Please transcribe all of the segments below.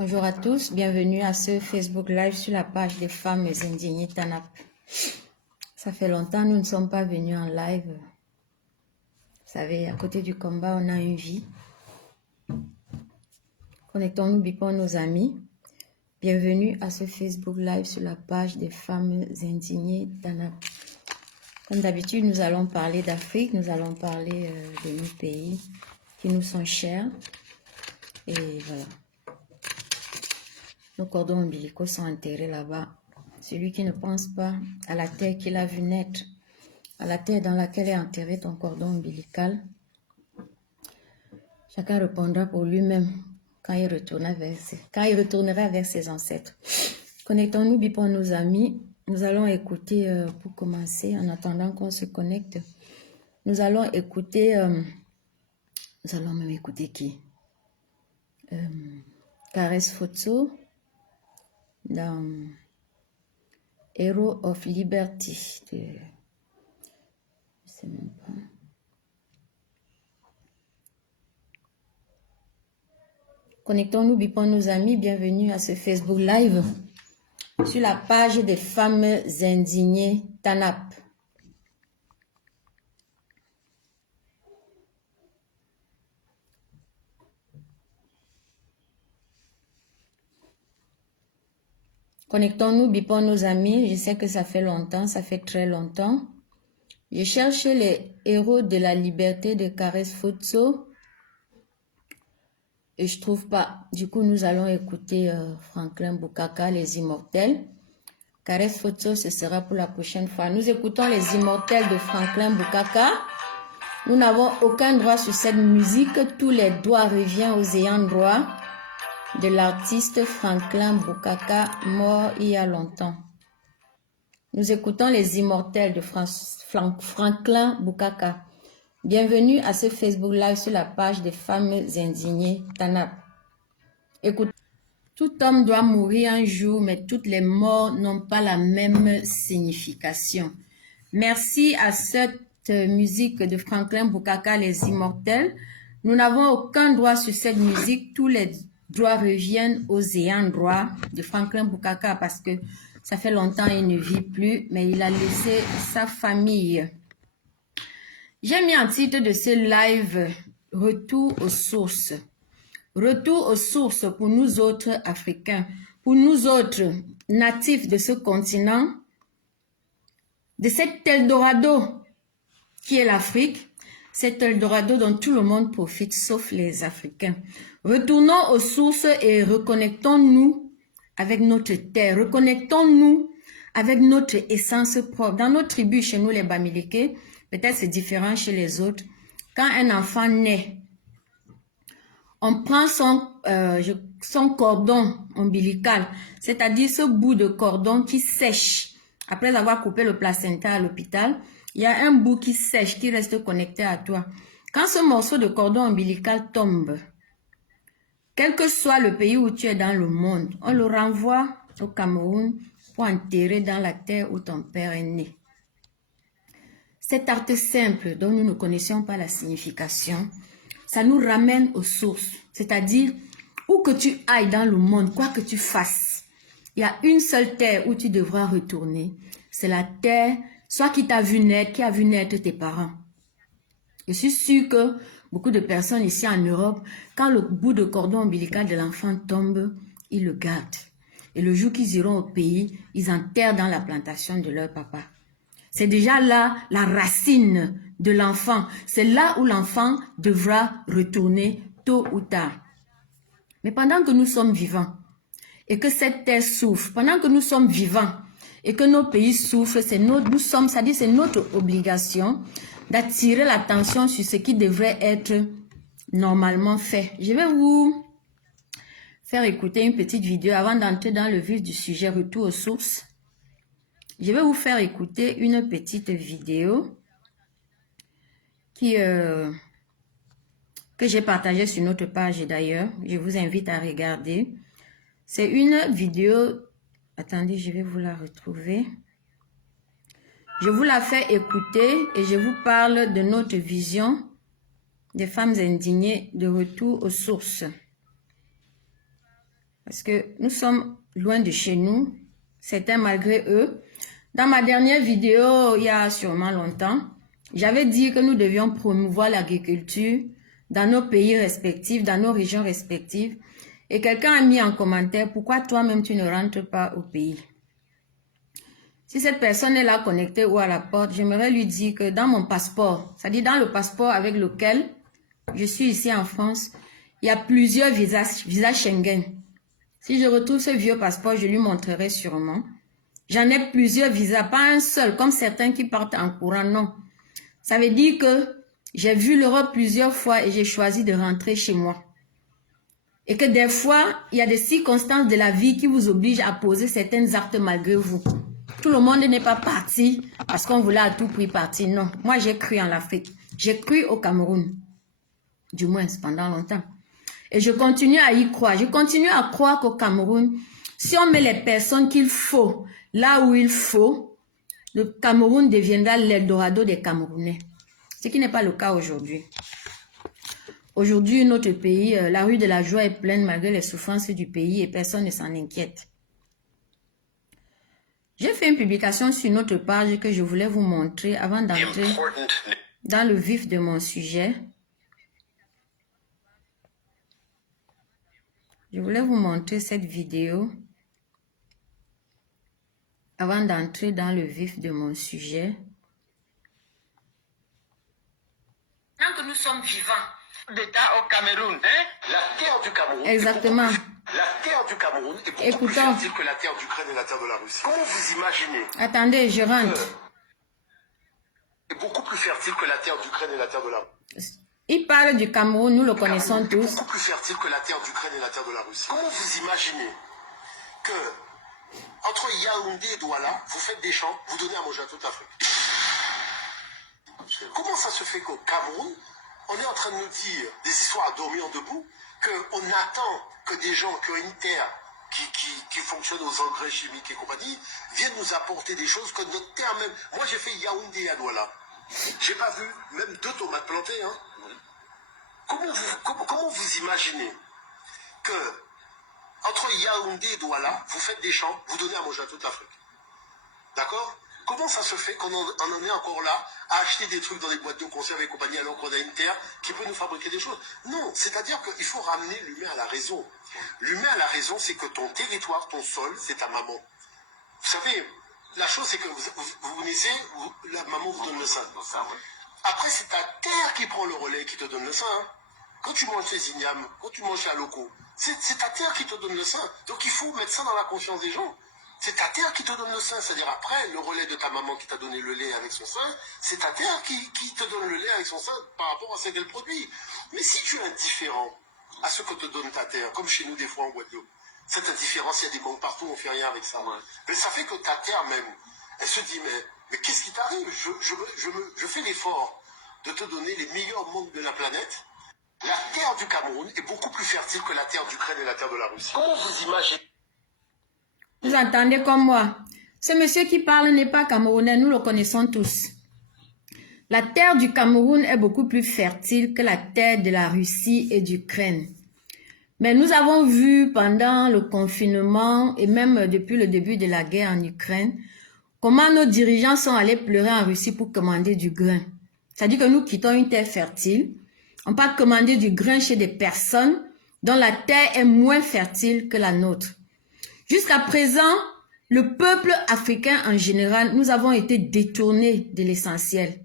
Bonjour à tous, bienvenue à ce Facebook Live sur la page des femmes indignées TANAP. Ça fait longtemps, nous ne sommes pas venus en live. Vous savez, à côté du combat, on a une vie. Connectons-nous, bipons nos amis. Bienvenue à ce Facebook Live sur la page des femmes indignées TANAP. Comme d'habitude, nous allons parler d'Afrique, nous allons parler de nos pays qui nous sont chers. Et voilà. Nos cordons ombilicaux sont enterrés là-bas. Celui qui ne pense pas à la terre qu'il a vu naître, à la terre dans laquelle est enterré ton cordon ombilical, chacun répondra pour lui-même quand il retournera vers ses ancêtres. Connectons-nous, bipons nos amis. Nous allons écouter, pour commencer, en attendant qu'on se connecte, nous allons écouter, nous allons même écouter qui? Caresse Photo dans Hero of Liberty. Je ne sais même pas. Connectons-nous, bipons nos amis. Bienvenue à ce Facebook Live sur la page des femmes indignées TANAP. Connectons-nous, bipons nos amis. Je sais que ça fait longtemps, ça fait très longtemps. Je cherche les héros de la liberté de Caresse Photo et je trouve pas. Du coup, nous allons écouter Franklin Bukaka, les immortels. Caresse Photo, ce sera pour la prochaine fois. Nous écoutons les immortels de Franklin Bukaka. Nous n'avons aucun droit sur cette musique. Tous les droits reviennent aux ayants droit de l'artiste Franklin Bukaka, mort il y a longtemps. Nous écoutons les immortels de Franklin Bukaka. Bienvenue à ce Facebook Live sur la page des femmes indignées TANAP. Écoute, tout homme doit mourir un jour, mais toutes les morts n'ont pas la même signification. Merci à cette musique de Franklin Bukaka, les immortels. Nous n'avons aucun droit sur cette musique. Tous les droits reviennent aux ayants droit de Franklin Bukaka parce que ça fait longtemps qu'il ne vit plus, mais il a laissé sa famille. J'ai mis en titre de ce live « Retour aux sources ». Retour aux sources pour nous autres Africains, pour nous autres natifs de ce continent, de cet Eldorado qui est l'Afrique, cet Eldorado dont tout le monde profite sauf les Africains. Retournons aux sources et reconnectons-nous avec notre terre, reconnectons-nous avec notre essence propre. Dans nos tribus, chez nous les Bamileke, peut-être c'est différent chez les autres, quand un enfant naît, on prend son cordon ombilical, c'est-à-dire ce bout de cordon qui sèche. Après avoir coupé le placenta à l'hôpital, il y a un bout qui sèche, qui reste connecté à toi. Quand ce morceau de cordon ombilical tombe, quel que soit le pays où tu es dans le monde, on le renvoie au Cameroun pour enterrer dans la terre où ton père est né. Cet acte simple dont nous ne connaissions pas la signification, ça nous ramène aux sources, c'est-à-dire où que tu ailles dans le monde, quoi que tu fasses, il y a une seule terre où tu devras retourner. C'est la terre, soit qui t'a vu naître, qui a vu naître tes parents. Je suis sûre que beaucoup de personnes ici en Europe, quand le bout de cordon ombilical de l'enfant tombe, ils le gardent. Et le jour qu'ils iront au pays, ils enterrent dans la plantation de leur papa. C'est déjà là la racine de l'enfant. C'est là où l'enfant devra retourner tôt ou tard. Mais pendant que nous sommes vivants et que cette terre souffre, pendant que nous sommes vivants et que nos pays souffrent, c'est notre obligation d'attirer l'attention sur ce qui devrait être normalement fait. Je vais vous faire écouter une petite vidéo avant d'entrer dans le vif du sujet, retour aux sources. Je vais vous faire écouter une petite vidéo que j'ai partagée sur notre page d'ailleurs. Je vous invite à regarder. C'est une vidéo... Attendez, je vais vous la retrouver. Je vous la fais écouter et je vous parle de notre vision des femmes indignées de retour aux sources. Parce que nous sommes loin de chez nous, certains malgré eux. Dans ma dernière vidéo, il y a sûrement longtemps, j'avais dit que nous devions promouvoir l'agriculture dans nos pays respectifs, dans nos régions respectives. Et quelqu'un a mis en commentaire, pourquoi toi-même tu ne rentres pas au pays? Si cette personne est là connectée ou à la porte, j'aimerais lui dire que dans mon passeport, c'est-à-dire dans le passeport avec lequel je suis ici en France, il y a plusieurs visas Schengen. Si je retrouve ce vieux passeport, je lui montrerai sûrement. J'en ai plusieurs visas, pas un seul, comme certains qui partent en courant, non. Ça veut dire que j'ai vu l'Europe plusieurs fois et j'ai choisi de rentrer chez moi. Et que des fois, il y a des circonstances de la vie qui vous obligent à poser certains actes malgré vous. Tout le monde n'est pas parti parce qu'on voulait à tout prix partir, non. Moi, j'ai cru en Afrique. J'ai cru au Cameroun. Du moins, pendant longtemps. Et je continue à y croire. Je continue à croire qu'au Cameroun, si on met les personnes qu'il faut, là où il faut, le Cameroun deviendra l'Eldorado des Camerounais. Ce qui n'est pas le cas aujourd'hui. Aujourd'hui, notre pays, la rue de la joie est pleine malgré les souffrances du pays et personne ne s'en inquiète. J'ai fait une publication sur notre page que je voulais vous montrer avant d'entrer dans le vif de mon sujet. Je voulais vous montrer cette vidéo avant d'entrer dans le vif de mon sujet. Tant que nous sommes vivants, d'État au Cameroun, hein? La terre du Cameroun. Exactement. La terre du Cameroun est beaucoup plus fertile que la terre d'Ukraine et la terre de la Russie. Comment vous imaginez? Attendez, je rentre. Est beaucoup plus fertile que la terre d'Ukraine et la terre de la Russie. Il parle du Cameroun, nous le connaissons tous. Est beaucoup plus fertile que la terre d'Ukraine et la terre de la Russie. Comment vous imaginez que entre Yaoundé et Douala, vous faites des champs, vous donnez à manger à toute l'Afrique? Comment ça se fait qu'au Cameroun, on est en train de nous dire des histoires à dormir debout, qu'on attend que des gens qui ont une terre qui fonctionne aux engrais chimiques et compagnie viennent nous apporter des choses que notre terre même. Moi, j'ai fait Yaoundé à Douala. J'ai pas vu même 2 tomates plantées. Hein. Comment vous imaginez que entre Yaoundé et Douala, vous faites des champs, vous donnez à manger à toute l'Afrique? D'accord? Comment ça se fait qu'on en est encore là à acheter des trucs dans des boîtes de conserve et compagnie alors qu'on a une terre qui peut nous fabriquer des choses? Non, c'est-à-dire qu'il faut ramener l'humain à la raison. L'humain à la raison, c'est que ton territoire, ton sol, c'est ta maman. Vous savez, la chose c'est que vous naissez, la maman vous donne le sein. Après, c'est ta terre qui prend le relais et qui te donne le sein. Hein. Quand tu manges chez Ignam, quand tu manges chez Aloko, c'est ta terre qui te donne le sein. Donc il faut mettre ça dans la conscience des gens. C'est ta terre qui te donne le sein, c'est-à-dire après, le relais de ta maman qui t'a donné le lait avec son sein, c'est ta terre qui te donne le lait avec son sein par rapport à ce qu'elle produit. Mais si tu es indifférent à ce que te donne ta terre, comme chez nous des fois en Guadeloupe, cette indifférence, il y a des manques partout, on ne fait rien avec ça. Ouais. Mais ça fait que ta terre même, elle se dit, mais qu'est-ce qui t'arrive? Je fais l'effort de te donner les meilleurs mondes de la planète. La terre du Cameroun est beaucoup plus fertile que la terre d'Ukraine et la terre de la Russie. Comment vous imaginez? Vous entendez comme moi. Ce monsieur qui parle n'est pas camerounais, nous le connaissons tous. La terre du Cameroun est beaucoup plus fertile que la terre de la Russie et d'Ukraine. Mais nous avons vu pendant le confinement et même depuis le début de la guerre en Ukraine, comment nos dirigeants sont allés pleurer en Russie pour commander du grain. C'est-à-dire que nous quittons une terre fertile, on part commander du grain chez des personnes dont la terre est moins fertile que la nôtre. Jusqu'à présent, le peuple africain en général, nous avons été détournés de l'essentiel.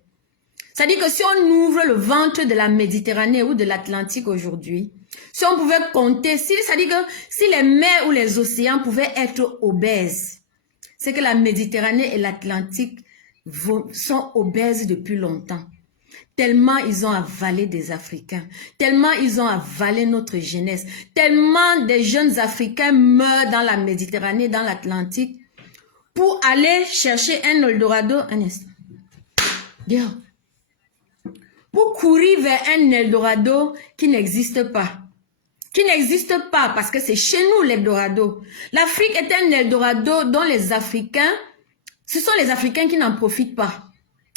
C'est-à-dire que si on ouvre le ventre de la Méditerranée ou de l'Atlantique aujourd'hui, si on pouvait compter, c'est-à-dire que si les mers ou les océans pouvaient être obèses, c'est que la Méditerranée et l'Atlantique sont obèses depuis longtemps. Tellement ils ont avalé des Africains, tellement ils ont avalé notre jeunesse, tellement des jeunes Africains meurent dans la Méditerranée, dans l'Atlantique, pour aller chercher un Eldorado, un instant, pour courir vers un Eldorado qui n'existe pas. Qui n'existe pas parce que c'est chez nous l'Eldorado. L'Afrique est un Eldorado dont les Africains, ce sont les Africains qui n'en profitent pas,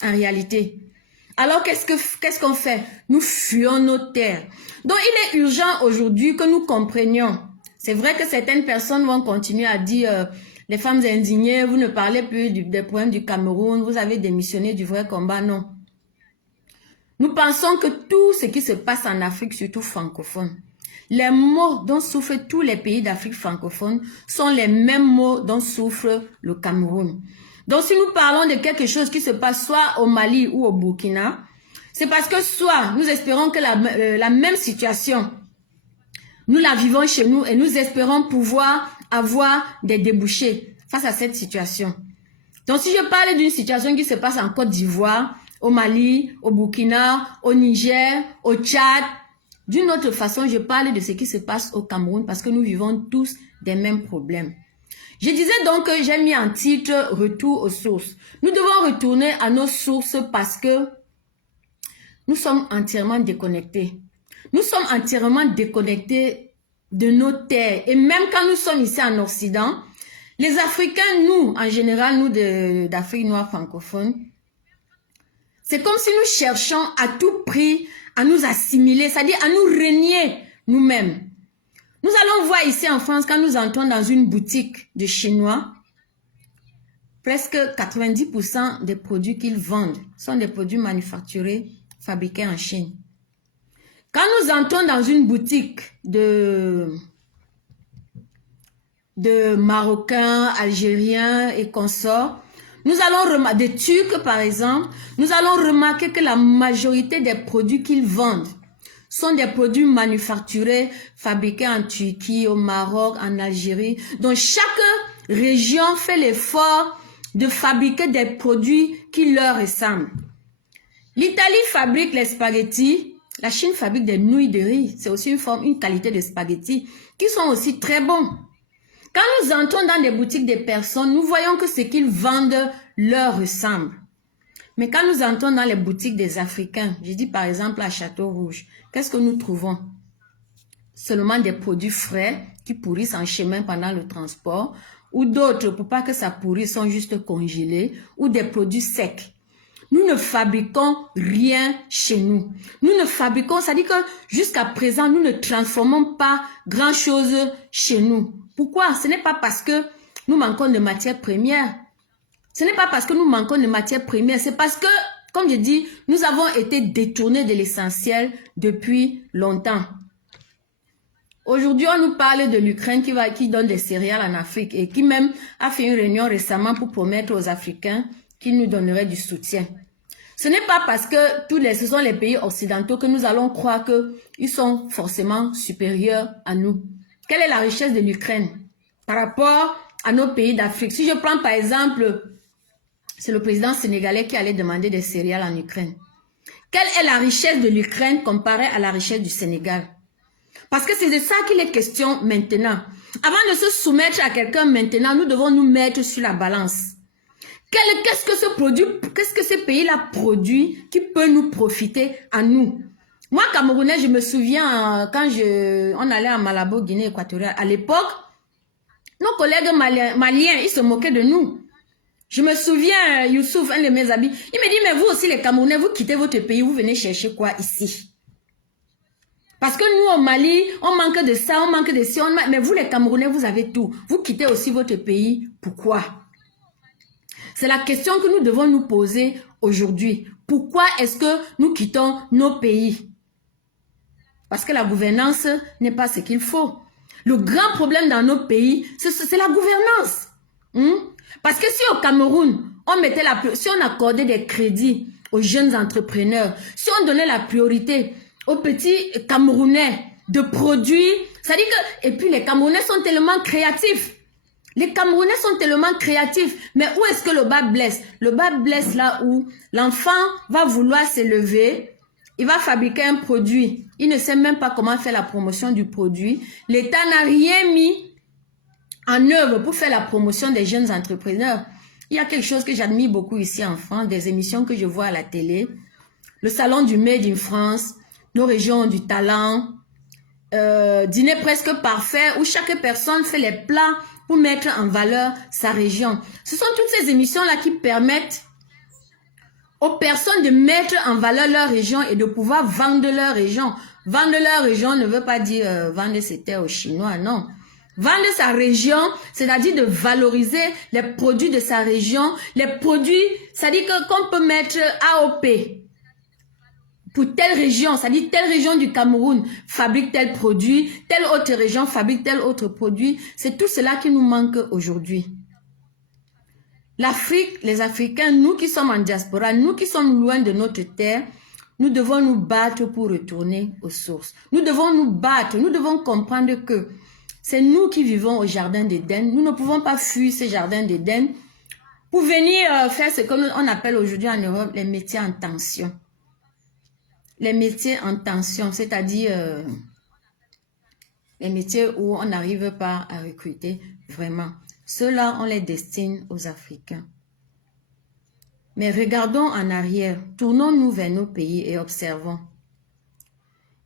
en réalité. Alors, qu'est-ce qu'on fait? Nous fuyons nos terres. Donc, il est urgent aujourd'hui que nous comprenions C'est vrai que certaines personnes vont continuer à dire les femmes indignées, vous ne parlez plus des problèmes du Cameroun, vous avez démissionné du vrai combat. Non. Nous pensons que tout ce qui se passe en Afrique, surtout francophone, les maux dont souffrent tous les pays d'Afrique francophone sont les mêmes maux dont souffre le Cameroun. Donc si nous parlons de quelque chose qui se passe soit au Mali ou au Burkina, c'est parce que soit nous espérons que la même situation, nous la vivons chez nous et nous espérons pouvoir avoir des débouchés face à cette situation. Donc si je parle d'une situation qui se passe en Côte d'Ivoire, au Mali, au Burkina, au Niger, au Tchad, d'une autre façon, je parle de ce qui se passe au Cameroun parce que nous vivons tous des mêmes problèmes. Je disais donc que j'ai mis en titre « Retour aux sources ». Nous devons retourner à nos sources parce que nous sommes entièrement déconnectés. Nous sommes entièrement déconnectés de nos terres. Et même quand nous sommes ici en Occident, les Africains, nous, en général, nous d'Afrique noire francophone, c'est comme si nous cherchons à tout prix à nous assimiler, c'est-à-dire à nous régner nous-mêmes. Nous allons voir ici en France, quand nous entrons dans une boutique de Chinois, presque 90% des produits qu'ils vendent sont des produits manufacturés, fabriqués en Chine. Quand nous entrons dans une boutique de Marocains, Algériens et consorts, nous allons remarquer, des Turcs par exemple, nous allons remarquer que la majorité des produits qu'ils vendent sont des produits manufacturés, fabriqués en Turquie, au Maroc, en Algérie. Donc chaque région fait l'effort de fabriquer des produits qui leur ressemblent. L'Italie fabrique les spaghettis, la Chine fabrique des nouilles de riz. C'est aussi une qualité de spaghettis qui sont aussi très bons. Quand nous entrons dans des boutiques des personnes, nous voyons que ce qu'ils vendent leur ressemble. Mais quand nous entrons dans les boutiques des Africains, je dis par exemple à Château-Rouge, qu'est-ce que nous trouvons? Seulement des produits frais qui pourrissent en chemin pendant le transport, ou d'autres, pour pas que ça pourrisse, sont juste congelés, ou des produits secs. Nous ne fabriquons rien chez nous. Nous ne fabriquons, ça dit que jusqu'à présent, nous ne transformons pas grand-chose chez nous. Pourquoi? Ce n'est pas parce que nous manquons de matières premières. Ce n'est pas parce que nous manquons de matières premières. C'est parce que, comme je dis, nous avons été détournés de l'essentiel depuis longtemps. Aujourd'hui, on nous parle de l'Ukraine qui donne des céréales en Afrique et qui même a fait une réunion récemment pour promettre aux Africains qu'ils nous donneraient du soutien. Ce n'est pas parce que ce sont les pays occidentaux que nous allons croire qu'ils sont forcément supérieurs à nous. Quelle est la richesse de l'Ukraine par rapport à nos pays d'Afrique? Si je prends par exemple, c'est le président sénégalais qui allait demander des céréales en Ukraine. Quelle est la richesse de l'Ukraine comparée à la richesse du Sénégal? Parce que c'est de ça qu'il est question maintenant. Avant de se soumettre à quelqu'un maintenant, nous devons nous mettre sur la balance. Qu'est-ce que ce pays-là produit qui peut nous profiter à nous? Moi, Camerounais, je me souviens quand on allait à Malabo, Guinée équatoriale, à l'époque, nos collègues maliens, ils se moquaient de nous. Je me souviens, Youssouf, un de mes amis, il me dit, mais vous aussi les Camerounais, vous quittez votre pays, vous venez chercher quoi ici? Parce que nous, au Mali, on manque de ça, on manque de ci, mais vous les Camerounais, vous avez tout. Vous quittez aussi votre pays, pourquoi? C'est la question que nous devons nous poser aujourd'hui. Pourquoi est-ce que nous quittons nos pays? Parce que la gouvernance n'est pas ce qu'il faut. Le grand problème dans nos pays, c'est la gouvernance. Parce que si au Cameroun, si on accordait des crédits aux jeunes entrepreneurs, si on donnait la priorité aux petits Camerounais de produits, ça dit que, et puis les Camerounais sont tellement créatifs. Les Camerounais sont tellement créatifs. Mais où est-ce que le bas blesse? Le bas blesse là où l'enfant va vouloir s'élever, il va fabriquer un produit. Il ne sait même pas comment faire la promotion du produit. L'État n'a rien mis en œuvre pour faire la promotion des jeunes entrepreneurs. Il y a quelque chose que j'admire beaucoup ici en France, des émissions que je vois à la télé. Le salon du Made in France, nos régions ont du talent, dîner presque parfait où chaque personne fait les plats pour mettre en valeur sa région. Ce sont toutes ces émissions-là qui permettent aux personnes de mettre en valeur leur région et de pouvoir vendre leur région. Vendre leur région ne veut pas dire vendre ses terres aux Chinois, non. Vendre sa région, c'est-à-dire de valoriser les produits de sa région. Les produits, c'est-à-dire qu'on peut mettre AOP pour telle région, c'est-à-dire telle région du Cameroun fabrique tel produit, telle autre région fabrique tel autre produit. C'est tout cela qui nous manque aujourd'hui. L'Afrique, les Africains, nous qui sommes en diaspora, nous qui sommes loin de notre terre, nous devons nous battre pour retourner aux sources. Nous devons nous battre, nous devons comprendre que c'est nous qui vivons au jardin d'Éden. Nous ne pouvons pas fuir ce jardin d'Éden pour venir faire ce qu'on appelle aujourd'hui en Europe les métiers en tension. Les métiers en tension, c'est-à-dire les métiers où on n'arrive pas à recruter vraiment. Ceux-là, on les destine aux Africains. Mais regardons en arrière, tournons-nous vers nos pays et observons.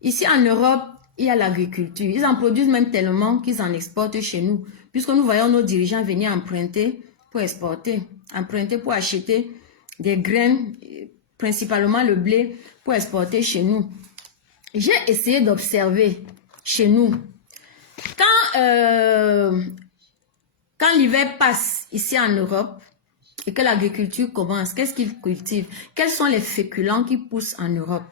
Ici en Europe, il y a l'agriculture. Ils en produisent même tellement qu'ils en exportent chez nous. Puisque nous voyons nos dirigeants venir emprunter pour exporter, emprunter pour acheter des graines, principalement le blé, pour exporter chez nous. J'ai essayé d'observer chez nous. Quand l'hiver passe ici en Europe et que l'agriculture commence, qu'est-ce qu'ils cultivent? Quels sont les féculents qui poussent en Europe?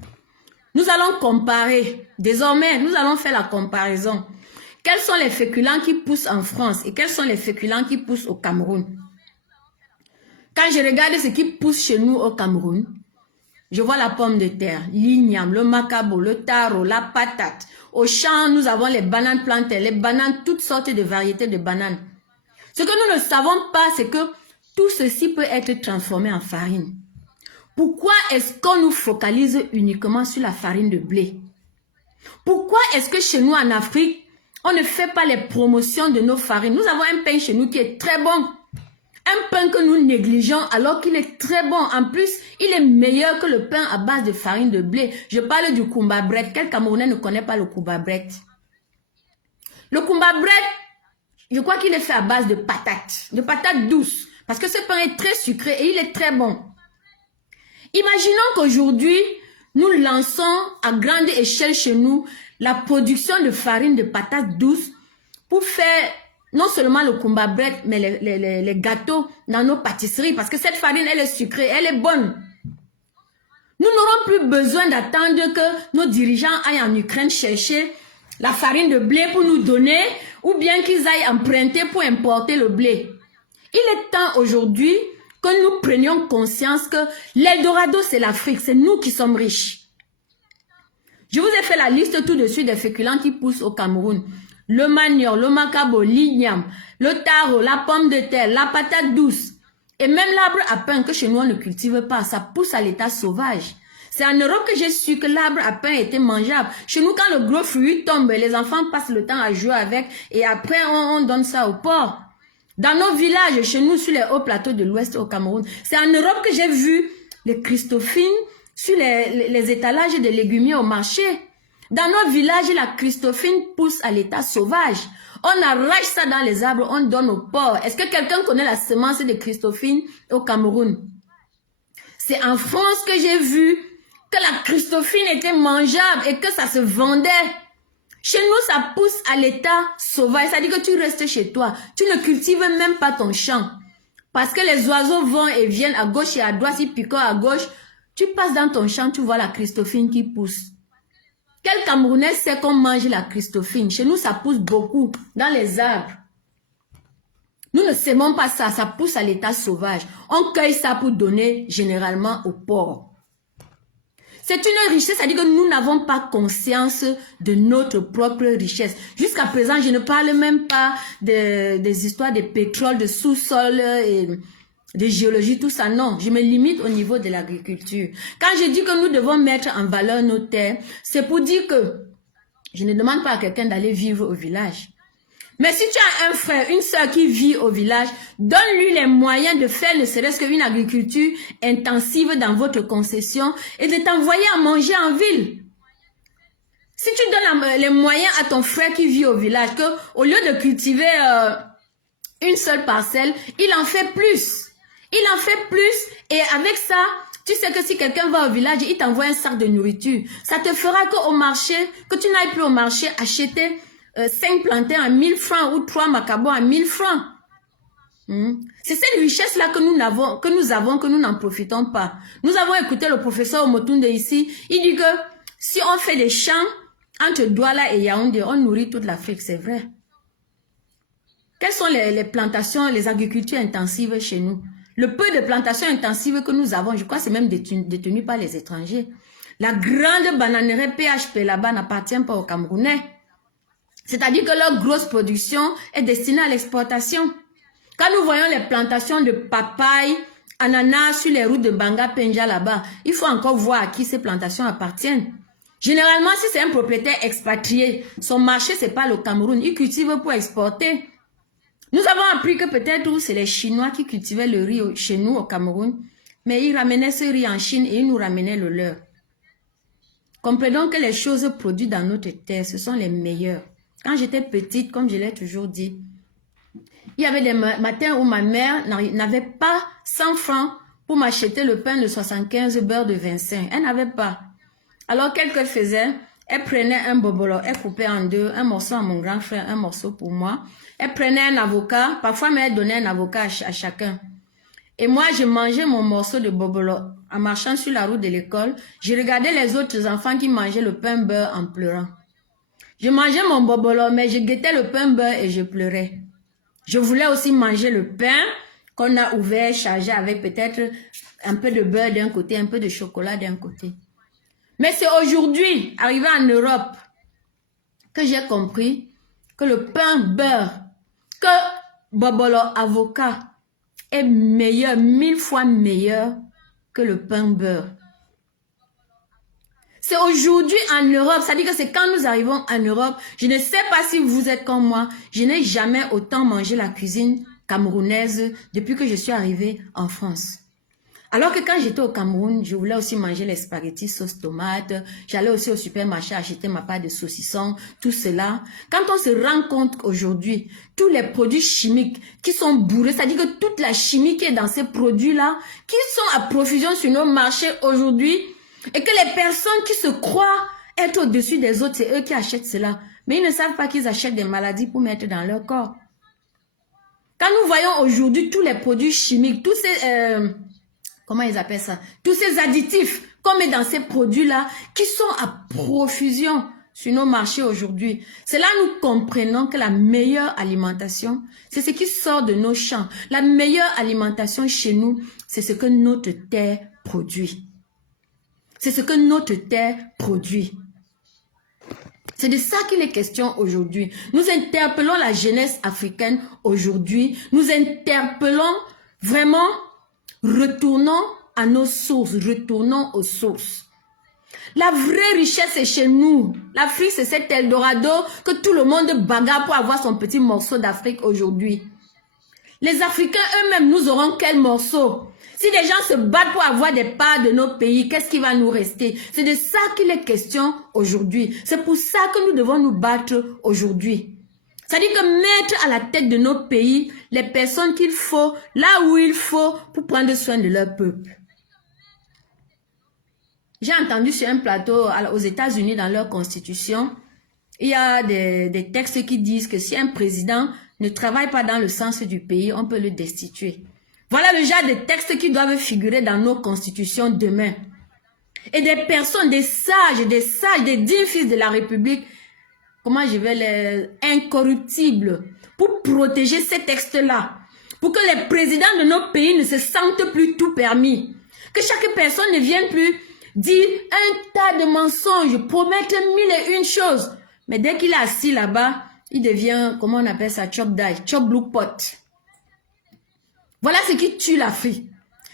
Nous allons comparer. Désormais, nous allons faire la comparaison. Quels sont les féculents qui poussent en France et quels sont les féculents qui poussent au Cameroun? Quand je regarde ce qui pousse chez nous au Cameroun, je vois la pomme de terre, l'igname, le macabo, le taro, la patate. Au champ, nous avons les bananes plantées, les bananes, toutes sortes de variétés de bananes. Ce que nous ne savons pas, c'est que tout ceci peut être transformé en farine. Pourquoi est-ce qu'on nous focalise uniquement sur la farine de blé? Pourquoi est-ce que chez nous en Afrique, on ne fait pas les promotions de nos farines? Nous avons un pain chez nous qui est très bon. Un pain que nous négligeons alors qu'il est très bon. En plus, il est meilleur que le pain à base de farine de blé. Je parle du Kumba Bread. Quel Camerounais ne connaît pas le Kumba Bread? Le Kumba Bread, je crois qu'il est fait à base de patates douces. Parce que ce pain est très sucré et il est très bon. Imaginons qu'aujourd'hui, nous lançons à grande échelle chez nous la production de farine de patates douces pour faire non seulement le Kumba Bread, mais les gâteaux dans nos pâtisseries. Parce que cette farine, elle est sucrée, elle est bonne. Nous n'aurons plus besoin d'attendre que nos dirigeants aillent en Ukraine chercher la farine de blé pour nous donner, ou bien qu'ils aillent emprunter pour importer le blé. Il est temps aujourd'hui que nous prenions conscience que l'Eldorado, c'est l'Afrique, c'est nous qui sommes riches. Je vous ai fait la liste tout de suite des féculents qui poussent au Cameroun. Le manioc, le macabo, l'igname, le taro, la pomme de terre, la patate douce. Et même l'arbre à pain que chez nous on ne cultive pas, ça pousse à l'état sauvage. C'est en Europe que j'ai su que l'arbre à pain était mangeable. Chez nous, quand le gros fruit tombe, les enfants passent le temps à jouer avec et après on donne ça au porc. Dans nos villages, chez nous, sur les hauts plateaux de l'Ouest au Cameroun, c'est en Europe que j'ai vu les Christophines sur les étalages de légumiers au marché. Dans nos villages, la Christophine pousse à l'état sauvage. On arrache ça dans les arbres, on donne au porc. Est-ce que quelqu'un connaît la semence de Christophine au Cameroun? C'est en France que j'ai vu que la Christophine était mangeable et que ça se vendait. Chez nous, ça pousse à l'état sauvage. Ça dit que tu restes chez toi. Tu ne cultives même pas ton champ. Parce que les oiseaux vont et viennent à gauche et à droite. Ils piquent à gauche. Tu passes dans ton champ, tu vois la Christophine qui pousse. Quel Camerounais sait qu'on mange la Christophine? Chez nous, ça pousse beaucoup dans les arbres. Nous ne sémons pas ça. Ça pousse à l'état sauvage. On cueille ça pour donner généralement aux porcs. C'est une richesse, c'est-à-dire que nous n'avons pas conscience de notre propre richesse. Jusqu'à présent, je ne parle même pas des histoires de pétrole, de sous-sol, et de géologie, tout ça. Non, je me limite au niveau de l'agriculture. Quand je dis que nous devons mettre en valeur nos terres, c'est pour dire que je ne demande pas à quelqu'un d'aller vivre au village. Mais si tu as un frère, une soeur qui vit au village, donne-lui les moyens de faire ne serait-ce qu'une agriculture intensive dans votre concession et de t'envoyer à manger en ville. Si tu donnes les moyens à ton frère qui vit au village, que au lieu de cultiver une seule parcelle, il en fait plus. Il en fait plus et avec ça, tu sais que si quelqu'un va au village, il t'envoie un sac de nourriture. Ça te fera qu'au marché, que tu n'ailles plus au marché acheter 5 plantains à 1000 francs ou 3 macabons à 1000 francs. C'est cette richesse-là que nous n'en profitons pas. Nous avons écouté le professeur Omotunde ici. Il dit que si on fait des champs entre Douala et Yaoundé, on nourrit toute l'Afrique, c'est vrai. Quelles sont les plantations, les agricultures intensives chez nous? Le peu de plantations intensives que nous avons, je crois que c'est même détenu par les étrangers. La grande bananerie PHP là-bas n'appartient pas aux Camerounais. C'est-à-dire que leur grosse production est destinée à l'exportation. Quand nous voyons les plantations de papaye, ananas sur les routes de Banga Penja là-bas, il faut encore voir à qui ces plantations appartiennent. Généralement, si c'est un propriétaire expatrié, son marché, c'est pas le Cameroun. Il cultive pour exporter. Nous avons appris que peut-être c'est les Chinois qui cultivaient le riz chez nous au Cameroun, mais ils ramenaient ce riz en Chine et ils nous ramenaient le leur. Comprenons que les choses produites dans notre terre, ce sont les meilleures. Quand j'étais petite, comme je l'ai toujours dit, il y avait des matins où ma mère n'avait pas 100 francs pour m'acheter le pain de 75 beurre de 25. Elle n'avait pas. Alors, qu'elle faisait? Elle prenait un bobolo, elle coupait en deux, un morceau à mon grand frère, un morceau pour moi. Elle prenait un avocat, parfois mais elle donnait un avocat à chacun. Et moi, je mangeais mon morceau de bobolo en marchant sur la route de l'école. Je regardais les autres enfants qui mangeaient le pain beurre en pleurant. Je mangeais mon bobolo, mais je guettais le pain beurre et je pleurais. Je voulais aussi manger le pain qu'on a ouvert, chargé avec peut-être un peu de beurre d'un côté, un peu de chocolat d'un côté. Mais c'est aujourd'hui, arrivé en Europe, que j'ai compris que le pain beurre, que bobolo avocat est meilleur, 1000 fois meilleur que le pain beurre. C'est aujourd'hui en Europe, ça dit que c'est quand nous arrivons en Europe, je ne sais pas si vous êtes comme moi, je n'ai jamais autant mangé la cuisine camerounaise depuis que je suis arrivée en France. Alors que quand j'étais au Cameroun, je voulais aussi manger les spaghettis sauce tomate, j'allais aussi au supermarché acheter ma part de saucisson, tout cela. Quand on se rend compte qu'aujourd'hui, tous les produits chimiques qui sont bourrés, c'est-à-dire que toute la chimie qui est dans ces produits-là, qui sont à profusion sur nos marchés aujourd'hui, et que les personnes qui se croient être au-dessus des autres, c'est eux qui achètent cela. Mais ils ne savent pas qu'ils achètent des maladies pour mettre dans leur corps. Quand nous voyons aujourd'hui tous les produits chimiques, tous ces... comment ils appellent ça? Tous ces additifs qu'on met dans ces produits-là, qui sont à profusion sur nos marchés aujourd'hui. C'est là que nous comprenons que la meilleure alimentation, c'est ce qui sort de nos champs. La meilleure alimentation chez nous, c'est ce que notre terre produit. C'est ce que notre terre produit. C'est de ça qu'il est question aujourd'hui. Nous interpellons la jeunesse africaine aujourd'hui. Nous interpellons vraiment, retournons à nos sources, retournons aux sources. La vraie richesse est chez nous. L'Afrique, c'est cet Eldorado que tout le monde bagarre pour avoir son petit morceau d'Afrique aujourd'hui. Les Africains eux-mêmes, nous aurons quel morceau? Si des gens se battent pour avoir des parts de nos pays, qu'est-ce qui va nous rester? C'est de ça qu'il est question aujourd'hui. C'est pour ça que nous devons nous battre aujourd'hui. C'est-à-dire que mettre à la tête de nos pays les personnes qu'il faut, là où il faut, pour prendre soin de leur peuple. J'ai entendu sur un plateau aux États-Unis, dans leur constitution, il y a des textes qui disent que si un président ne travaille pas dans le sens du pays, on peut le destituer. Voilà le genre de textes qui doivent figurer dans nos constitutions demain. Et des personnes, des sages, des dignes fils de la République, comment je vais les incorruptibles, pour protéger ces textes-là, pour que les présidents de nos pays ne se sentent plus tout permis, que chaque personne ne vienne plus dire un tas de mensonges, promettre 1001 choses, mais dès qu'il est assis là-bas, il devient, comment on appelle ça, chop die, chop blue pot. Voilà ce qui tue l'Afrique.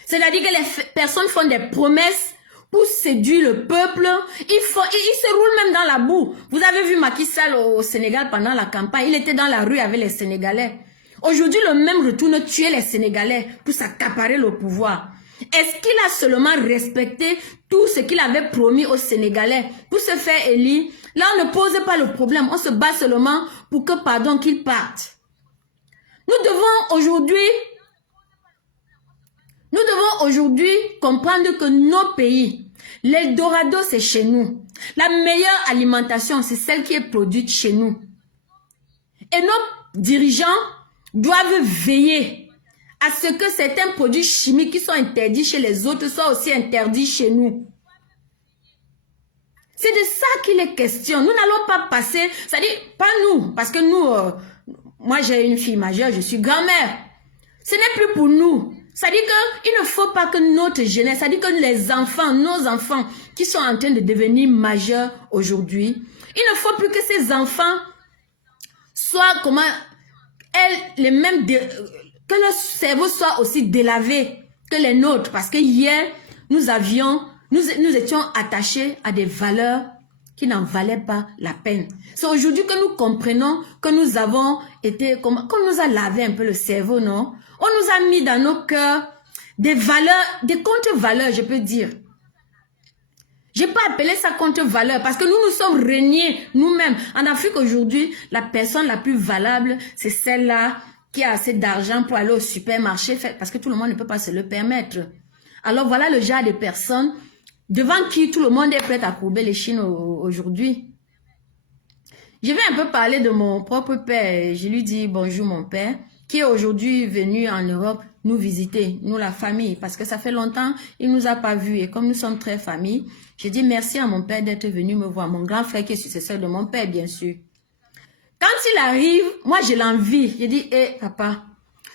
C'est-à-dire que les personnes font des promesses pour séduire le peuple. Ils se roulent même dans la boue. Vous avez vu Macky Sall au Sénégal pendant la campagne. Il était dans la rue avec les Sénégalais. Aujourd'hui, le même retourne tuer les Sénégalais pour s'accaparer le pouvoir. Est-ce qu'il a seulement respecté tout ce qu'il avait promis aux Sénégalais pour se faire élire? Là, on ne pose pas le problème. On se bat seulement pour que, pardon, qu'il parte. Nous devons aujourd'hui comprendre que nos pays, l'Eldorado, c'est chez nous. La meilleure alimentation, c'est celle qui est produite chez nous. Et nos dirigeants doivent veiller à ce que certains produits chimiques qui sont interdits chez les autres soient aussi interdits chez nous. C'est de ça qu'il est question. Nous n'allons pas passer, c'est-à-dire pas nous, parce que nous, moi j'ai une fille majeure, je suis grand-mère. Ce n'est plus pour nous. C'est-à-dire qu'il ne faut pas que notre jeunesse, c'est-à-dire que les enfants, nos enfants qui sont en train de devenir majeurs aujourd'hui, il ne faut plus que ces enfants soient les mêmes, que leur cerveau soit aussi délavé que les nôtres. Parce que hier, nous étions attachés à des valeurs qui n'en valaient pas la peine. C'est aujourd'hui que nous comprenons que nous avons été, qu'on nous a lavé un peu le cerveau, non? On nous a mis dans nos cœurs des valeurs, des contre-valeurs, je peux dire. Je n'ai pas appelé ça contre-valeur parce que nous sommes régnés nous-mêmes. En Afrique aujourd'hui, la personne la plus valable, c'est celle-là qui a assez d'argent pour aller au supermarché parce que tout le monde ne peut pas se le permettre. Alors voilà le genre de personnes devant qui tout le monde est prêt à courber les chines aujourd'hui. Je vais un peu parler de mon propre père. Je lui dis bonjour mon père, qui est aujourd'hui venu en Europe nous visiter, nous la famille, parce que ça fait longtemps, il ne nous a pas vus. Et comme nous sommes très famille, je dis merci à mon père d'être venu me voir. Mon grand frère qui est successeur de mon père, bien sûr. Quand il arrive, moi je l'envie. Je dis, hé papa,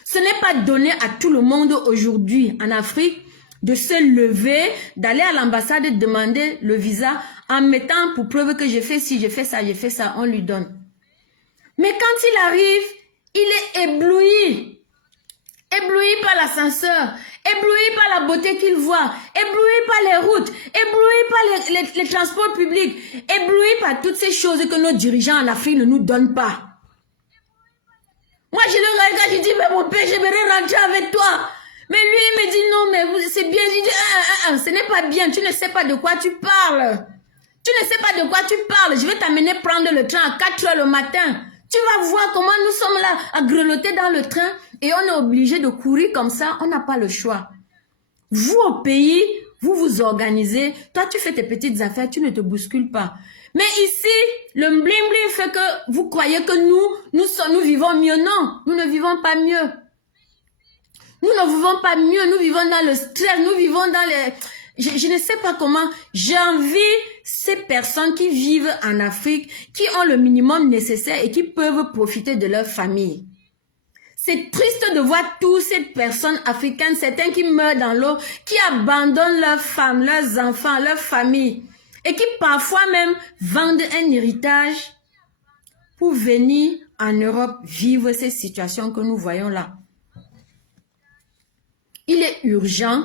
ce n'est pas donné à tout le monde aujourd'hui en Afrique de se lever, d'aller à l'ambassade demander le visa en mettant pour preuve que j'ai fait ci, j'ai fait ça, on lui donne. Mais quand il arrive, il est ébloui. Ébloui par l'ascenseur, ébloui par la beauté qu'il voit, ébloui par les routes, ébloui par les transports publics, ébloui par toutes ces choses que nos dirigeants en Afrique ne nous donnent pas. Moi, je le regarde, je dis, mais mon père, j'aimerais rentrer avec toi. Mais lui, il me dit, non, mais c'est bien. Je dis, ce n'est pas bien, tu ne sais pas de quoi tu parles. Tu ne sais pas de quoi tu parles. Je vais t'amener prendre le train à 4 h le matin. Tu vas voir comment nous sommes là à grelotter dans le train et on est obligé de courir comme ça. On n'a pas le choix. Vous au pays, vous vous organisez. Toi, tu fais tes petites affaires, tu ne te bouscules pas. Mais ici, le bling-bling fait que vous croyez que nous vivons mieux. Non, nous ne vivons pas mieux. Nous ne vivons pas mieux. Nous vivons dans le stress. Nous vivons dans les... Je ne sais pas comment. J'envie ces personnes qui vivent en Afrique, qui ont le minimum nécessaire et qui peuvent profiter de leur famille. C'est triste de voir toutes ces personnes africaines, certains qui meurent dans l'eau, qui abandonnent leurs femmes, leurs enfants, leur famille et qui parfois même vendent un héritage pour venir en Europe vivre ces situations que nous voyons là. Il est urgent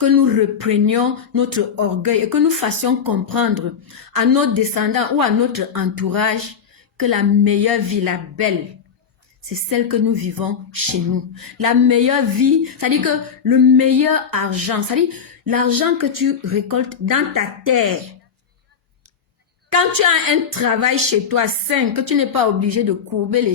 que nous reprenions notre orgueil et que nous fassions comprendre à nos descendants ou à notre entourage que la meilleure vie, la belle, c'est celle que nous vivons chez nous. La meilleure vie, c'est-à-dire que le meilleur argent, c'est-à-dire l'argent que tu récoltes dans ta terre. Quand tu as un travail chez toi sain, que tu n'es pas obligé de courber les